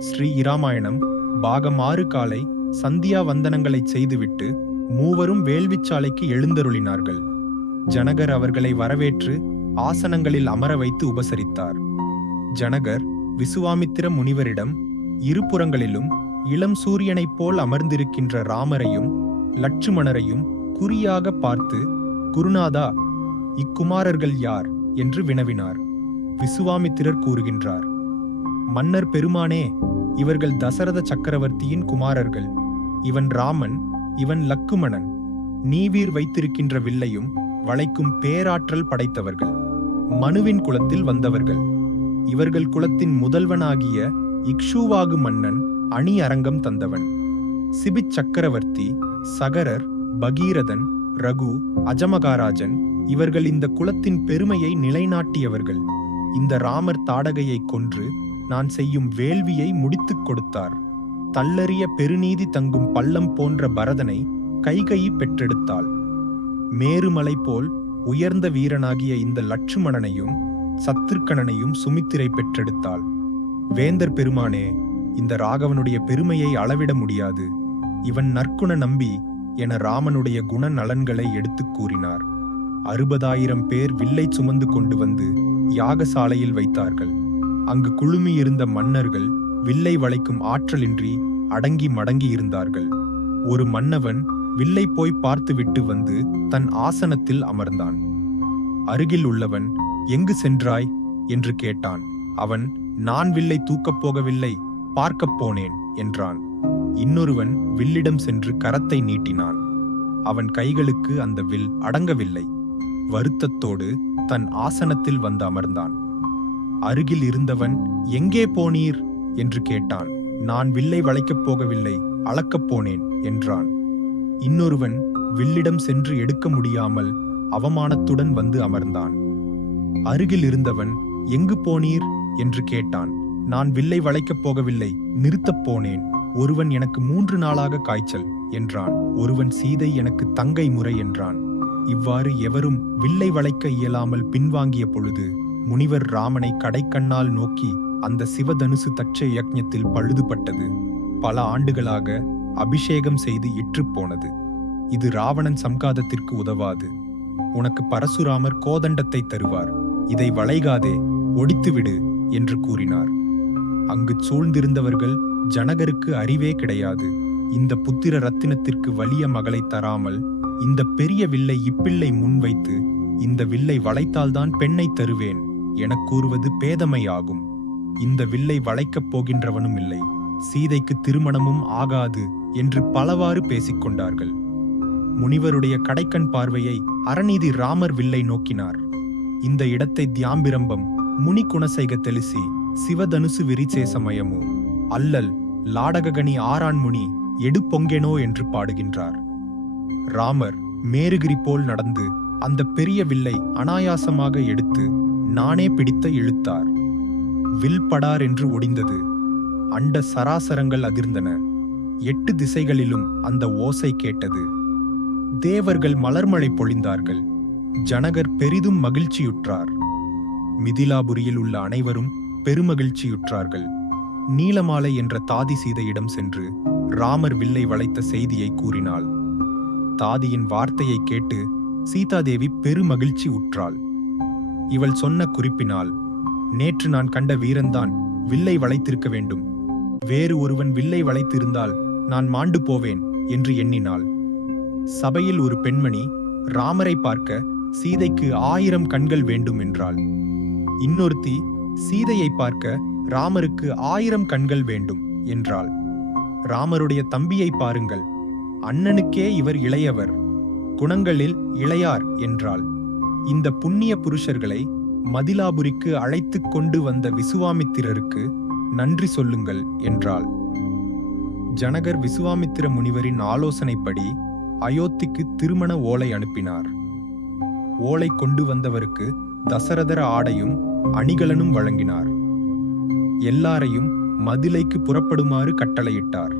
ஸ்ரீ இராமாயணம் பாகம் ஆறு காலை சந்தியா வந்தனங்களை செய்துவிட்டு மூவரும் வேள்விச்சாலைக்கு எழுந்தருளினார்கள். ஜனகர் அவர்களை வரவேற்று ஆசனங்களில் அமர வைத்து உபசரித்தார். ஜனகர் விசுவாமித்திர முனிவரிடம் இருபுறங்களிலும் இளம் சூரியனைப் போல் அமர்ந்திருக்கின்ற ராமரையும் லட்சுமணரையும் குறியாக பார்த்து குருநாதா இக்குமாரர்கள் யார்? என்று வினவினார். விசுவாமித்திரர் கூறுகின்றார் மன்னர் பெருமானே இவர்கள் தசரத சக்கரவர்த்தியின் குமாரர்கள். இவன் ராமன் இவன் லக்குமணன். நீவீர் வைத்திருக்கின்ற வில்லையும் வளைக்கும் பேராற்றல் படைத்தவர்கள். மனுவின் குலத்தில் வந்தவர்கள். இவர்கள் குலத்தின் முதல்வனாகிய இக்ஷுவாகு மன்னன் அணி அரங்கம் தந்தவன். சிபிச் சக்கரவர்த்தி சகரர் பகீரதன் ரகு அஜமகாராஜன் இவர்கள் இந்த குலத்தின் பெருமையை நிலைநாட்டியவர்கள். இந்த ராமர் தாடகையை கொன்று நான் செய்யும் வேள்வியை முடித்துக் கொடுத்தார். தள்ளறிய பெருநீதி தங்கும் பள்ளம் போன்ற பரதனை கைகையி பெற்றெடுத்தாள். மேருமலை போல் உயர்ந்த வீரனாகிய இந்த லட்சுமணனையும் சத்துருக்கணனையும் சுமித்திரை பெற்றெடுத்தாள். வேந்தர் பெருமானே இந்த ராகவனுடைய பெருமையை அளவிட முடியாது. இவன் நற்குண நம்பி என ராமனுடைய குண நலன்களை எடுத்துக் கூறினார். அறுபதாயிரம் பேர் வில்லை சுமந்து கொண்டு வந்து யாகசாலையில் வைத்தார்கள். அங்கு குழுமியிருந்த மன்னர்கள் வில்லை வளைக்கும் ஆற்றலின்றி அடங்கி மடங்கி இருந்தார்கள். ஒரு மன்னவன் வில்லை போய் பார்த்துவிட்டு வந்து தன் ஆசனத்தில் அமர்ந்தான். அருகில் உள்ளவன் எங்கு சென்றாய்? என்று கேட்டான். அவன் நான் வில்லை தூக்கப் போகவில்லை பார்க்கப் போனேன் என்றான். இன்னொருவன் வில்லிடம் சென்று கரத்தை நீட்டினான். அவன் கைகளுக்கு அந்த வில் அடங்கவில்லை. வருத்தத்தோடு தன் ஆசனத்தில் வந்து அமர்ந்தான். அருகில் இருந்தவன் எங்கே போனீர்? என்று கேட்டான். நான் வில்லை வளைக்கப் போகவில்லை அளக்கப் போனேன் என்றான். இன்னொருவன் வில்லிடம் சென்று எடுக்க முடியாமல் அவமானத்துடன் வந்து அமர்ந்தான். அருகில் இருந்தவன் எங்கு போனீர்? என்று கேட்டான். நான் வில்லை வளைக்கப் போகவில்லை நிறுத்தப் போனேன். ஒருவன் எனக்கு மூன்று நாளாக காய்ச்சல் என்றான். ஒருவன் சீதை எனக்கு தங்கை முறை என்றான். இவ்வாறு எவரும் வில்லை வளைக்க இயலாமல் பின்வாங்கிய பொழுது முனிவர் ராமனை கடைக்கண்ணால் நோக்கி அந்த சிவதனுசு தட்ச யக்ஞத்தில் பழுதுபட்டது. பல ஆண்டுகளாக அபிஷேகம் செய்து இற்றுப்போனது இது ராவணன் சம்காதத்திற்கு உதவாது. உனக்கு பரசுராமர் கோதண்டத்தை தருவார். இதை வளைகாதே ஒடித்துவிடு என்று கூறினார். அங்கு சூழ்ந்திருந்தவர்கள் ஜனகருக்கு அறிவே கிடையாது. இந்த புத்திர ரத்தினத்திற்கு வலிய மகளை தராமல் இந்த பெரிய வில்லை இப்பிள்ளை முன்வைத்து இந்த வில்லை வளைத்தால்தான் பெண்ணை தருவேன். எனக் கூறுவது பேதமையாகும். இந்த வில்லை வளைக்கப் போகின்றவனும் இல்லை. சீதைக்கு திருமணமும் ஆகாது என்று பலவாறு பேசிக்கொண்டார்கள் முனிவருடைய கடைக்கண் பார்வையை அறநீதி ராமர் வில்லை நோக்கினார். இந்த இடத்தை தியாம்பிரம்பம் முனி குணசைக தெளிசி சிவதனுசு விரிச்சேசமயமு அல்லல் லாடககணி ஆரான்முனி எடு பொங்கெனோ என்று பாடுகின்றார். ராமர் மேருகிரி போல் நடந்து அந்த பெரிய வில்லை அனாயாசமாக எடுத்து நானே பிடித்த இழுத்தார் வில் படார் என்று ஒடிந்தது. அண்ட சராசரங்கள் அதிர்ந்தன எட்டு திசைகளிலும் அந்த ஓசை கேட்டது. தேவர்கள் மலர்மழை பொழிந்தார்கள். ஜனகர் பெரிதும் மகிழ்ச்சியுற்றார். மிதிலாபுரியில் உள்ள அனைவரும் பெருமகிழ்ச்சியுற்றார்கள். நீலமாலை என்ற தாதி சீதையிடம் சென்று ராமர் வில்லை வளைத்த செய்தியை கூறினாள். தாதியின் வார்த்தையை கேட்டு சீதாதேவி பெருமகிழ்ச்சி உற்றாள். இவள் சொன்ன குறிப்பினால் நேற்று நான் கண்ட வீரன்தான் வில்லை வளைத்திருக்க வேண்டும். வேறு ஒருவன் வில்லை வளைத்திருந்தால் நான் மாண்டு போவேன் என்று எண்ணினாள். சபையில் ஒரு பெண்மணி ராமரை பார்க்க சீதைக்கு ஆயிரம் கண்கள் வேண்டும் என்றாள். இன்னொருத்தி சீதையை பார்க்க ராமருக்கு ஆயிரம் கண்கள் வேண்டும் என்றாள். ராமருடைய தம்பியை பாருங்கள் அண்ணனுக்கே இவர் இளையவர் குணங்களில் இளையார் என்றாள். இந்த புண்ணிய புருஷர்களை மதிலாபுரிக்கு அழைத்துக் கொண்டு வந்த விசுவாமித்திரருக்கு நன்றி சொல்லுங்கள் என்றாள். ஜனகர் விசுவாமித்திர முனிவரின் ஆலோசனைப்படி அயோத்திக்கு திருமண ஓலை அனுப்பினார். ஓலை கொண்டு வந்தவருக்கு தசரதர ஆடையும் அணிகலனும் வழங்கினார். எல்லாரையும் மதிலைக்கு புறப்படுமாறு கட்டளையிட்டார்.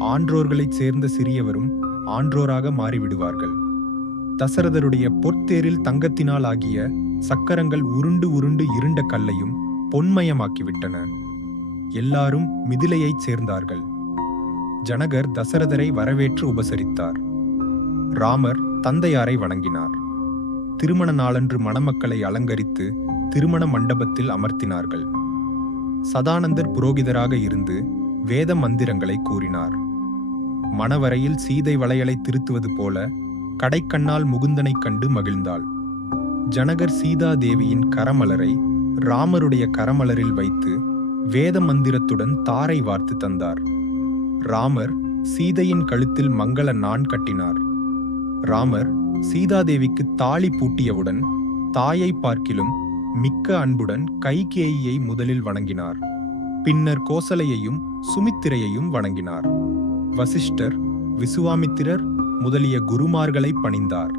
ஆன்றோர்களைச் சேர்ந்த சிறியவரும் ஆன்றோராக மாறிவிடுவார்கள். தசரதருடைய பொற்தேரில் தங்கத்தினால் ஆகிய சக்கரங்கள் உருண்டு உருண்டு இருண்ட கல்லையும் பொன்மயமாக்கிவிட்டன. எல்லாரும் மிதிலையைச் சேர்ந்தார்கள். ஜனகர் தசரதரை வரவேற்று உபசரித்தார். ராமர் தந்தையாரை வணங்கினார். திருமண நாளன்று மணமக்களை அலங்கரித்து திருமண மண்டபத்தில் அமர்த்தினார்கள். சதானந்தர் புரோகிதராக இருந்து வேத மந்திரங்களை கூறினார். மணவரையில் சீதை வளையலை திருத்துவது போல கடைக்கண்ணால் முகுந்தனைக் கண்டு மகிழ்ந்தாள். ஜனகர் சீதா தேவியின் கரமலரை ராமருடைய கரமலரில் வைத்து வேத மந்திரத்துடன் தாரை வார்த்து தந்தார். ராமர் சீதையின் கழுத்தில் மங்கள நான் கட்டினார். ராமர் சீதாதேவிக்கு தாலி பூட்டியவுடன் தாயை பார்க்கிலும் மிக்க அன்புடன் கைகேயியை முதலில் வணங்கினார். பின்னர் கோசலையையும் சுமித்திரையையும் வணங்கினார். வசிஷ்டர் விசுவாமித்திரர் முதலிய குருமார்களை பணிந்தார்.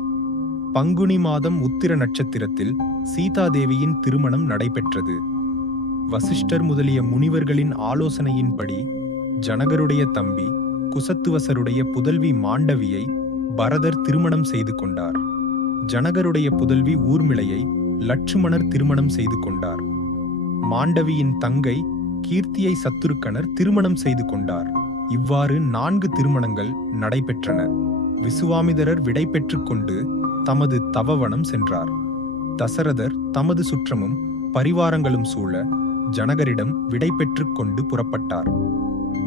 பங்குனி மாதம் உத்திர நட்சத்திரத்தில் சீதாதேவியின் திருமணம் நடைபெற்றது. வசிஷ்டர் முதலிய முனிவர்களின் ஆலோசனையின்படி ஜனகருடைய தம்பி குசத்துவசருடைய புதல்வி மாண்டவியை பரதர் திருமணம் செய்து கொண்டார். ஜனகருடைய புதல்வி ஊர்மிளையை லட்சுமணர் திருமணம் செய்து கொண்டார். மாண்டவியின் தங்கை கீர்த்தியை சத்துருக்கனர் திருமணம் செய்து கொண்டார். இவ்வாறு நான்கு திருமணங்கள் நடைபெற்றன. விசுவாமிதரர் விடை பெற்றுக்கொண்டு தமது தவவனம் சென்றார். தசரதர் தமது சுற்றமும் பரிவாரங்களும் சூழ ஜனகரிடம் விடை பெற்றுக்கொண்டு புறப்பட்டார்.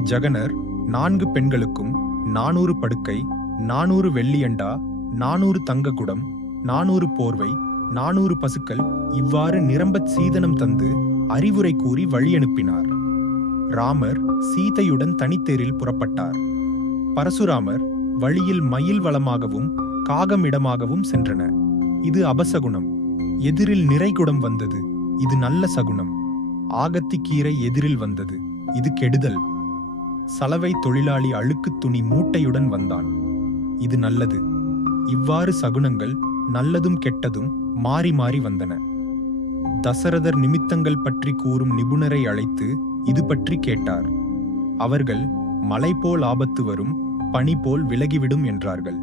ஜகனர் நான்கு பெண்களுக்கும் நானூறு படுக்கை நானூறு வெள்ளியண்டா நானூறு தங்கக்குடம் நானூறு போர்வை நானூறு பசுக்கள் இவ்வாறு நிரம்பச் சீதனம் தந்து அறிவுரை கூறி வழி அனுப்பினார். ராமர் சீதையுடன் தனித்தேரில் புறப்பட்டார். பரசுராமர் வழியில் மயில் வளமாகவும் காகமிடமாகவும் சென்றன. இது அபசகுணம். எதிரில் நிறைகுடம் வந்தது. இது நல்ல சகுனம் ஆகத்திக்கீரை எதிரில் வந்தது. இது கெடுதல். சலவை தொழிலாளி அழுக்குத் துணி மூட்டையுடன் வந்தான். இது நல்லது. இவ்வாறு சகுனங்கள் நல்லதும் கெட்டதும் மாறி மாறி வந்தன. தசரதர் நிமித்தங்கள் பற்றி கூறும் நிபுணரை அழைத்து இது பற்றி கேட்டார். அவர்கள் மலை போல் ஆபத்து வரும் பனி போல் விலகிவிடும் என்றார்கள்.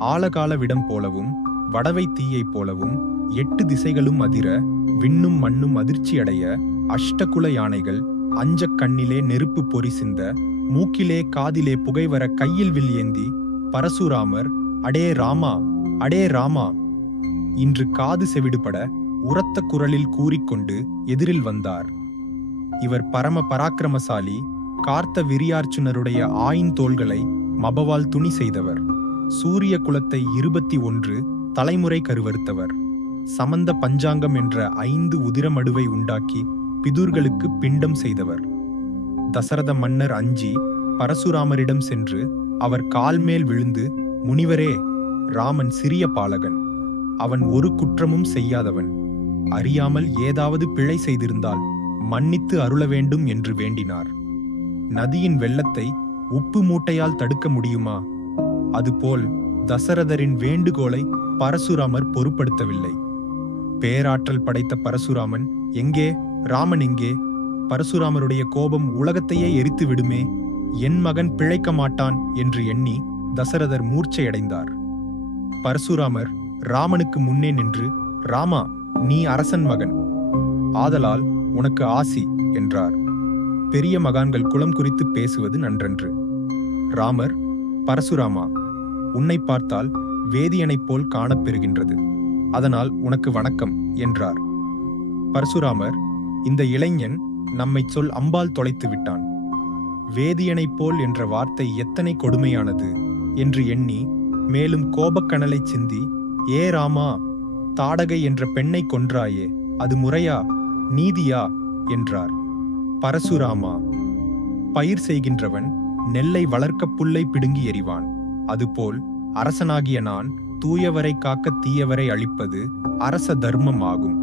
ஆழகாலவிடம் போலவும் வடவை தீயைப் போலவும் எட்டு திசைகளும் அதிர விண்ணும் மண்ணும் அதிர்ச்சியடைய அஷ்டகுல யானைகள் அஞ்சக் கண்ணிலே நெருப்பு பொறி சிந்த மூக்கிலே காதிலே புகைவர கையில் வில் ஏந்தி பரசுராமர் அடே ராமா அடே ராமா இன்று காது செவிடுபட உரத்த குரலில் கூறிக்கொண்டு எதிரில் வந்தார். இவர் பரம பராக்கிரமசாலி கார்த்த விரியார்ச்சுனருடைய ஆயின் தோள்களை மபவால் துணி செய்தவர். சூரிய குலத்தை இருபத்தி ஒன்று தலைமுறை கருவறுத்தவர். சமந்த பஞ்சாங்கம் என்ற ஐந்து உதிரமடுவை உண்டாக்கி பிதுர்களுக்கு பிண்டம் செய்தவர். தசரத மன்னர் அஞ்சி பரசுராமரிடம் சென்று அவர் கால் மேல் விழுந்து முனிவரே ராமன் சிறிய பாலகன். அவன் ஒரு குற்றமும் செய்யாதவன். அறியாமல் ஏதாவது பிழை செய்திருந்தால் மன்னித்து அருள வேண்டும் என்று வேண்டினார். நதியின் வெள்ளத்தை உப்பு மூட்டையால் தடுக்க முடியுமா? அதுபோல் தசரதரின் வேண்டுகோளை பரசுராமர் பொருட்படுத்தவில்லை. பேராற்றல் படைத்த பரசுராமன் எங்கே? ராமன் எங்கே? பரசுராமருடைய கோபம் உலகத்தையே எரித்து விடுமே. என் மகன் பிழைக்க மாட்டான் என்று எண்ணி தசரதர் மூர்ச்சையடைந்தார். பரசுராமர் ராமனுக்கு முன்னே நின்று ராமா நீ அரசன் மகன். ஆதலால் உனக்கு ஆசி என்றார். பெரிய மகான்கள் குலம் குறித்து பேசுவது நன்றன்று. ராமர் பரசுராமா உன்னை பார்த்தால் வேதியனைப் போல் காணப்பெறுகின்றது அதனால் உனக்கு வணக்கம் என்றார். பரசுராமர் இந்த இளைஞன் நம்மைச் சொல் அம்பால் தொலைத்து விட்டான். வேதியனைப் போல் என்ற வார்த்தை எத்தனை கொடுமையானது என்று எண்ணி மேலும் கோபக்கனலைச் சிந்தி ஏ ராமா தாடகை என்ற பெண்ணை கொன்றாயே அது முறையா நீதியா? என்றார். பரசுராமா பயிர் செய்கின்றவன் நெல்லை வளர்க்கப் புல்லை பிடுங்கி எறிவான். அதுபோல் அரசனாகிய நான் தூயவரை காக்க தீயவரை அழிப்பது அரச தர்மம் ஆகும்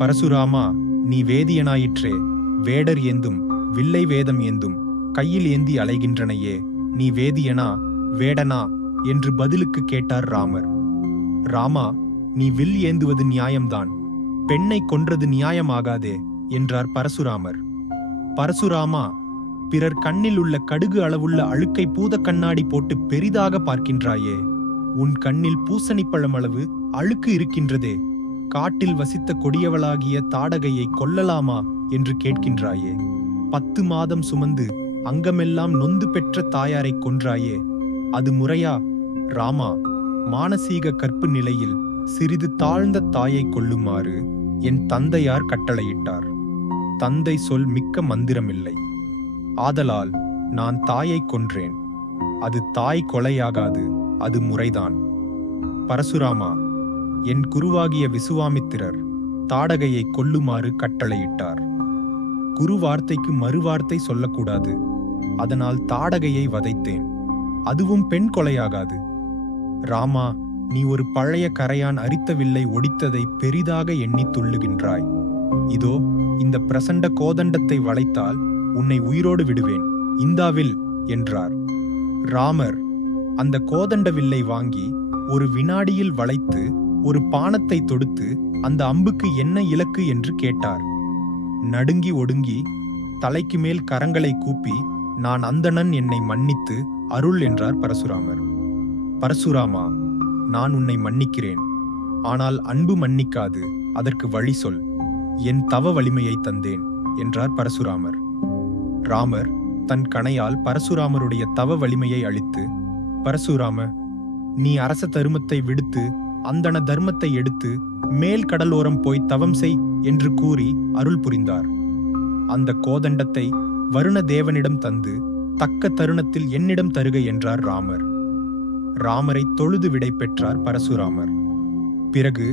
பரசுராமா நீ வேதியனாயிற்றே வேடர் ஏந்தும் வில்லை வேதம் ஏந்தும் கையில் ஏந்தி அலைகின்றனையே நீ வேதியனா வேடனா என்று பதிலுக்கு கேட்டார் ராமர். ராமா நீ வில் ஏந்துவது நியாயம்தான் பெண்ணை கொன்றது நியாயமாகாதே என்றார் பரசுராமர். பரசுராமா பிறர் கண்ணில் உள்ள கடுகு அளவுள்ள அழுக்கை பூத கண்ணாடி போட்டு பெரிதாக பார்க்கின்றாயே. உன் கண்ணில் பூசணிப்பழம் அளவு அழுக்கு இருக்கின்றதே. காட்டில் வசித்த கொடியவளாகிய தாடகையை கொல்லலாமா என்று கேட்கின்றாயே. பத்து மாதம் சுமந்து அங்கமெல்லாம் நொந்து பெற்ற தாயாரை கொன்றாயே. அது முறையா? ராமா மானசீக கற்பு நிலையில் சிறிது தாழ்ந்த தாயை கொல்லுமாறு என் தந்தையார் கட்டளையிட்டார். தந்தை சொல் மிக்க மந்திரமில்லை. ஆதலால் நான் தாயை கொன்றேன். அது தாய் கொலையாகாது அது முறைதான். பரசுராமா என் குருவாகிய விசுவாமித்திரர் தாடகையை கொல்லுமாறு கட்டளையிட்டார். குரு வார்த்தைக்கு மறுவார்த்தை சொல்லக்கூடாது அதனால் தாடகையை வதைத்தேன். அதுவும் பெண் கொலையாகாது. ராமா நீ ஒரு பழைய கரையான் அரித்தவில்லை ஒடித்ததை பெரிதாக எண்ணித் துள்ளுகின்றாய். இதோ இந்த பிரசண்ட கோதண்டத்தை வளைத்தால் உன்னை உயிரோடு விடுவேன். இந்தாவில் என்றார். ராமர் அந்த கோதண்ட வில்லை வாங்கி ஒரு வினாடியில் வளைத்து ஒரு பானத்தை தொடுத்து அந்த அம்புக்கு என்ன இலக்கு என்று கேட்டார். நடுங்கி ஒடுங்கி தலைக்கு மேல் கரங்களை கூப்பி நான் அந்தணன் என்னை மன்னித்து அருள் என்றார் பரசுராமர். பரசுராமா நான் உன்னை மன்னிக்கிறேன். ஆனால் அன்பு மன்னிக்காது அதற்கு வழி சொல். என் தவ வலிமையை தந்தேன் என்றார் பரசுராமர். ராமர் தன் கணையால் பரசுராமருடைய தவ வலிமையை அளித்து பரசுராம நீ அரச தருமத்தை விடுத்து அந்தண தர்மத்தை எடுத்து மேல் கடலோரம் போய் தவம் செய் என்று கூறி அருள் புரிந்தார். அந்த கோதண்டத்தை வருண தேவனிடம் தந்து தக்க தருணத்தில் என்னிடம் தருக என்றார் ராமர். ராமரை தொழுது விடை பெற்றார் பரசுராமர். பிறகு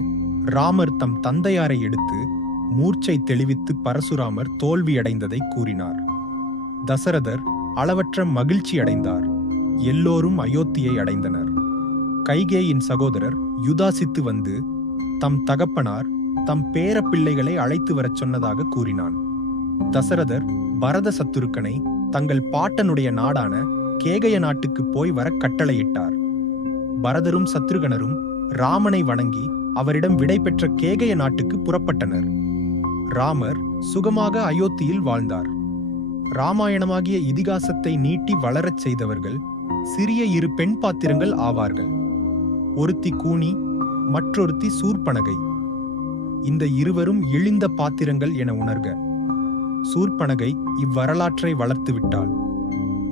ராமர் தம் தந்தையாரை எடுத்து மூர்ச்சை தெளிவித்து பரசுராமர் தோல்வியடைந்ததை கூறினார். தசரதர் அளவற்ற மகிழ்ச்சி அடைந்தார். எல்லோரும் அயோத்தியை அடைந்தனர். கைகேயின் சகோதரர் யுதாசித்து வந்து தம் தகப்பனார் தம் பேர பிள்ளைகளை அழைத்து வரச் சொன்னதாக கூறினான். தசரதர் பரத சத்துருக்கனை தங்கள் பாட்டனுடைய நாடான கேகய நாட்டுக்கு போய் வர கட்டளையிட்டார். பரதரும் சத்ருகனரும் ராமனை வணங்கி அவரிடம் விடை பெற்ற கேகய நாட்டுக்கு புறப்பட்டனர். ராமர் சுகமாக அயோத்தியில் வாழ்ந்தார். ராமாயணமாகிய இதிகாசத்தை நீட்டி வளரச் செய்தவர்கள் சிறிய இரு பெண் பாத்திரங்கள் ஆவார்கள். ஒருத்தி கூனி மற்றொருத்தி சூர்பனகை. இந்த இருவரும் இழிந்த பாத்திரங்கள் என உணர்க. சூர்பனகை இவ்வரலாற்றை வளர்த்துவிட்டாள்.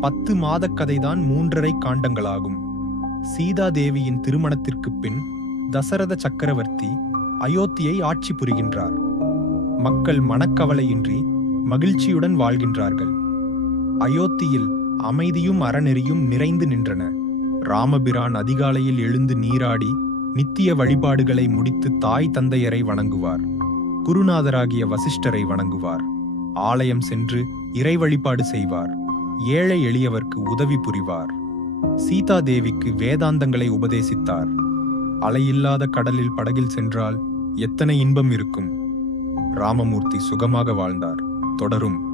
பத்து மாதக் கதைதான் மூன்றரை காண்டங்களாகும். சீதாதேவியின் திருமணத்திற்குப் பின் தசரத சக்கரவர்த்தி அயோத்தியை ஆட்சி புரிகின்றார். மக்கள் மனக்கவலையின்றி மகிழ்ச்சியுடன் வாழ்கின்றார்கள். அயோத்தியில் அமைதியும் அறநெறியும் நிறைந்து நின்றன. ராமபிரான் அதிகாலையில் எழுந்து நீராடி நித்திய வழிபாடுகளை முடித்து தாய் தந்தையரை வணங்குவார். குருநாதராகிய வசிஷ்டரை வணங்குவார். ஆலயம் சென்று இறை வழிபாடு செய்வார். ஏழை எளியவர்க்கு உதவி புரிவார். சீதா தேவிக்கு வேதாந்தங்களை உபதேசித்தார். அலையில்லாத கடலில் படகில் சென்றால் எத்தனை இன்பம் இருக்கும். ராமமூர்த்தி சுகமாக வாழ்ந்தார். தொடரும்.